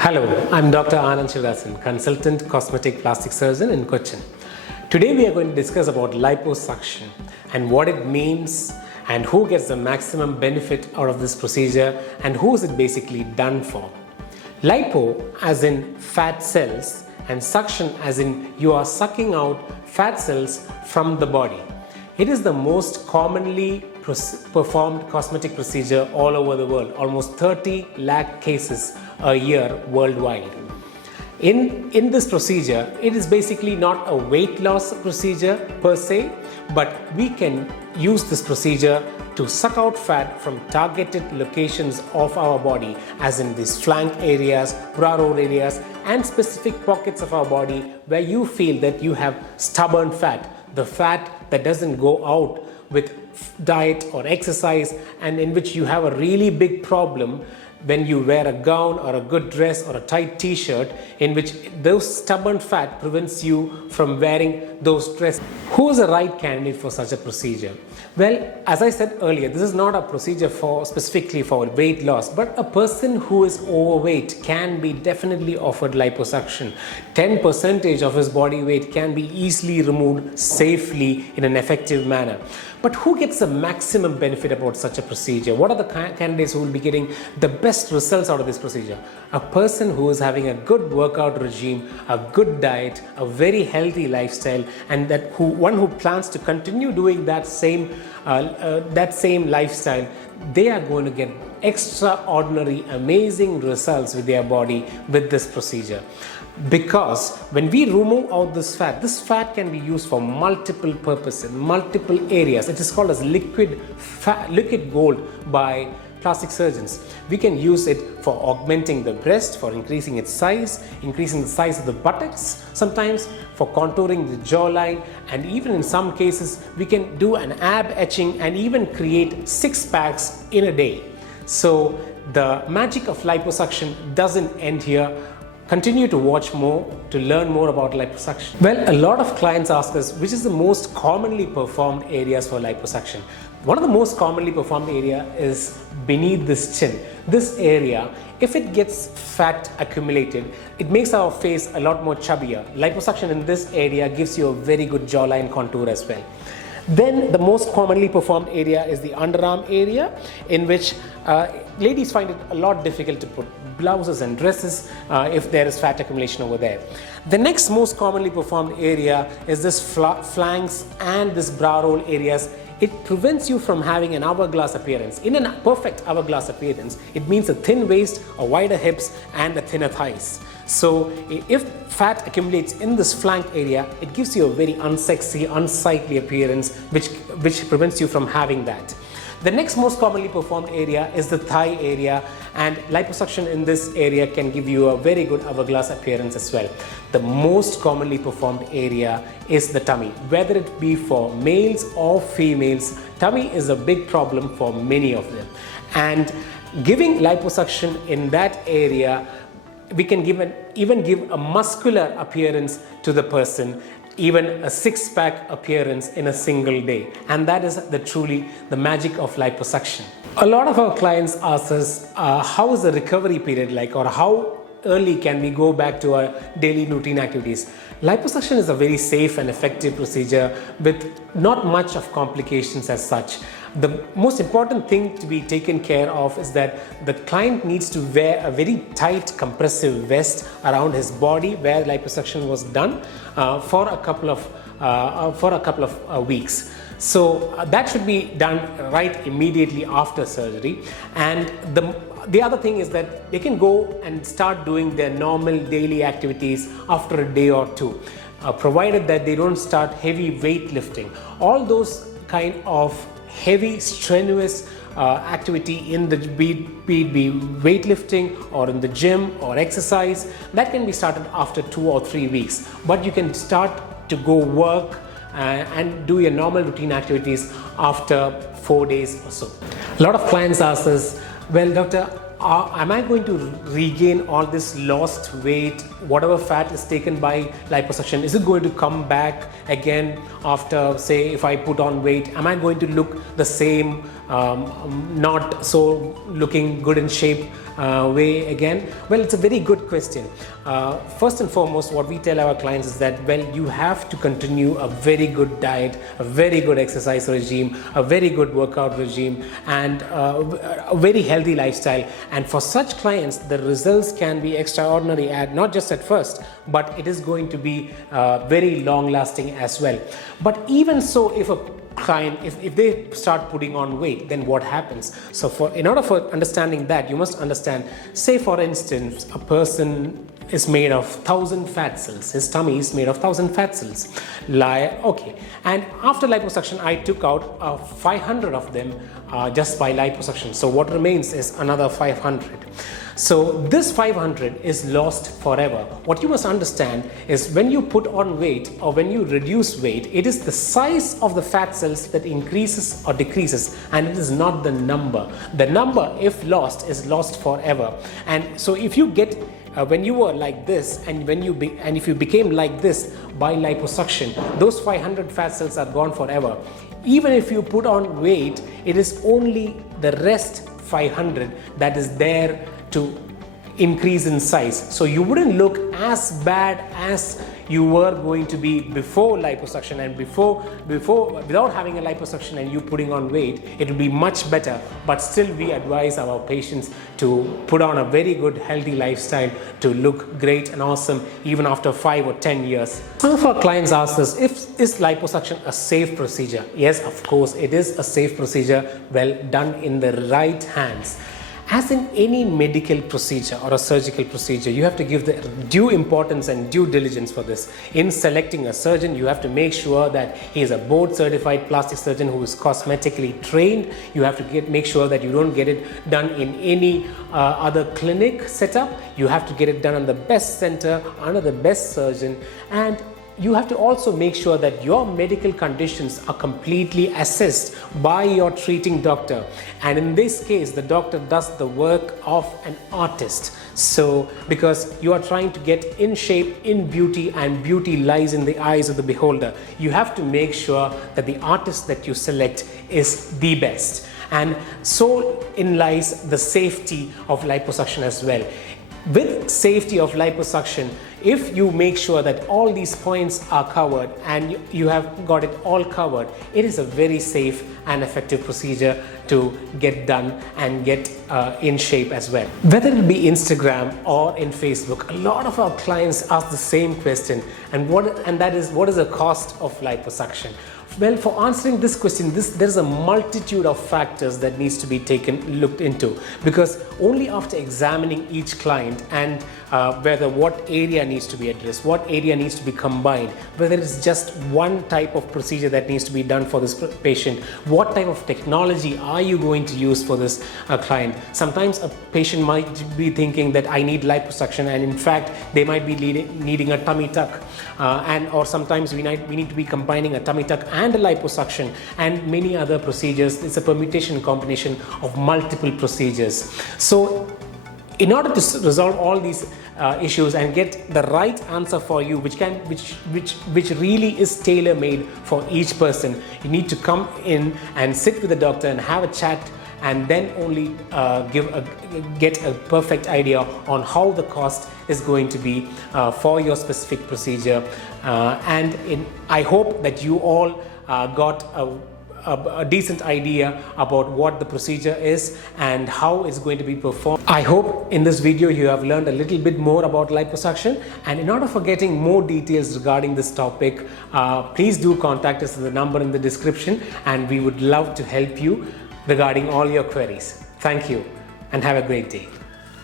Hello, I'm Dr. Anand Shivasan, consultant cosmetic plastic surgeon in Cochin. Today we are going to discuss about liposuction and what it means and who gets the maximum benefit out of this procedure and who is it basically done for. Lipo as in fat cells and suction as in you are sucking out fat cells from the body. It is the most commonly performed cosmetic procedure all over the world, almost 30 lakh cases a year worldwide. In this procedure, it is basically not a weight loss procedure per se, but we can use this procedure to suck out fat from targeted locations of our body, as in these flank areas, bra roll areas, and specific pockets of our body where you feel that you have stubborn fat, the fat that doesn't go out with diet or exercise, and in which you have a really big problem when you wear a gown or a good dress or a tight t-shirt, in which those stubborn fat prevents you from wearing those dresses. Who is the right candidate for such a procedure? Well, as I said earlier, this is not a procedure specifically for weight loss, but a person who is overweight can be definitely offered liposuction. 10% of his body weight can be easily removed safely in an effective manner. But who gets the maximum benefit about such a procedure? What are the candidates who will be getting the best results out of this procedure? A person who is having a good workout regime, a good diet, a very healthy lifestyle, and one who plans to continue doing that same lifestyle. They are going to get extraordinary, amazing results with their body with this procedure. Because when we remove out this fat can be used for multiple purposes, multiple areas. It is called as liquid gold by plastic surgeons. We can use it for augmenting the breast, for increasing its size, increasing the size of the buttocks, sometimes for contouring the jawline, and even in some cases we can do an ab etching and even create six packs in a day. So the magic of liposuction doesn't end here. Continue to watch more to learn more about liposuction. Well, a lot of clients ask us which is the most commonly performed areas for liposuction. One of the most commonly performed area is beneath this chin. This area, if it gets fat accumulated, it makes our face a lot more chubbier. Liposuction in this area gives you a very good jawline contour as well. Then the most commonly performed area is the underarm area, in which ladies find it a lot difficult to put blouses and dresses if there is fat accumulation over there. The next most commonly performed area is this flanks and this bra roll areas. It prevents you from having an hourglass appearance. In a perfect hourglass appearance, it means a thin waist, a wider hips, and a thinner thighs. So if fat accumulates in this flank area, it gives you a very unsexy, unsightly appearance, which prevents you from having that. The next most commonly performed area is the thigh area, and liposuction in this area can give you a very good hourglass appearance as well. The most commonly performed area is the tummy. Whether it be for males or females, tummy is a big problem for many of them. And giving liposuction in that area, we can even give a muscular appearance to the person, even a six-pack appearance in a single day. And that is truly the magic of liposuction. A lot of our clients ask us, how is the recovery period like, or how early can we go back to our daily routine activities? Liposuction is a very safe and effective procedure with not much of complications as such. The most important thing to be taken care of is that the client needs to wear a very tight compressive vest around his body where liposuction was done for a couple of weeks. So that should be done right immediately after surgery. And the other thing is that they can go and start doing their normal daily activities after a day or two, provided that they don't start heavy weightlifting. All those kind of heavy strenuous activity in the be weightlifting or in the gym or exercise, that can be started after 2 or 3 weeks. But you can start to go work and do your normal routine activities after 4 days or so. A lot of clients ask us, well, doctor, am I going to regain all this lost weight, whatever fat is taken by liposuction? Is it going to come back again after, say, if I put on weight? Am I going to look the same, not so looking good in shape way again? Well, it's a very good question. First and foremost, what we tell our clients is that, well, you have to continue a very good diet, a very good exercise regime, a very good workout regime, and a very healthy lifestyle. And for such clients, the results can be extraordinary, not just at first, but it is going to be very long lasting as well. But even so, if a client, if they start putting on weight, then what happens? So in order for understanding that, you must understand, say for instance, a person is made of 1,000 fat cells. His tummy is made of 1,000 fat cells. Okay. And after liposuction, I took out 500 of them just by liposuction. So what remains is another 500. So this 500 is lost forever. What you must understand is, when you put on weight or when you reduce weight, it is the size of the fat cells that increases or decreases, and it is not the number. The number, if lost, is lost forever. And so if you get when you were like this, and if you became like this by liposuction, those 500 fat cells are gone forever. Even if you put on weight, it is only the rest 500 that is there to increase in size. So you wouldn't look as bad as you were going to be before liposuction, and before without having a liposuction and you putting on weight, it will be much better. But still, we advise our patients to put on a very good healthy lifestyle to look great and awesome even after 5 or 10 years. Some of our clients ask us, is liposuction a safe procedure? Yes, of course it is a safe procedure, well done in the right hands. As in any medical procedure or a surgical procedure, you have to give the due importance and due diligence for this. In selecting a surgeon, you have to make sure that he is a board certified plastic surgeon who is cosmetically trained. You have to make sure that you don't get it done in any other clinic setup. You have to get it done in the best center, under the best surgeon, and you have to also make sure that your medical conditions are completely assessed by your treating doctor. And in this case, the doctor does the work of an artist. So, because you are trying to get in shape, in beauty, and beauty lies in the eyes of the beholder, you have to make sure that the artist that you select is the best. And so in lies the safety of liposuction as well. With safety of liposuction, if you make sure that all these points are covered and you have got it all covered, it is a very safe and effective procedure to get done and get in shape as well. Whether it be Instagram or in Facebook, a lot of our clients ask the same question, and that is, what is the cost of liposuction? Well, for answering this question, there's a multitude of factors that needs to be looked into, because only after examining each client and whether what area needs to be addressed, what area needs to be combined, whether it's just one type of procedure that needs to be done for this patient, what type of technology are you going to use for this client. Sometimes a patient might be thinking that I need liposuction, and in fact they might be needing a tummy tuck, or sometimes we need to be combining a tummy tuck and a liposuction and many other procedures. It's a permutation combination of multiple procedures. So in order to resolve all these issues and get the right answer for you, which really is tailor-made for each person, you need to come in and sit with the doctor and have a chat, and then only get a perfect idea on how the cost is going to be for your specific procedure. I hope that you all got a decent idea about what the procedure is and how it's going to be performed. I hope in this video you have learned a little bit more about liposuction, and in order for getting more details regarding this topic, please do contact us at the number in the description, and we would love to help you regarding all your queries. Thank you and have a great day.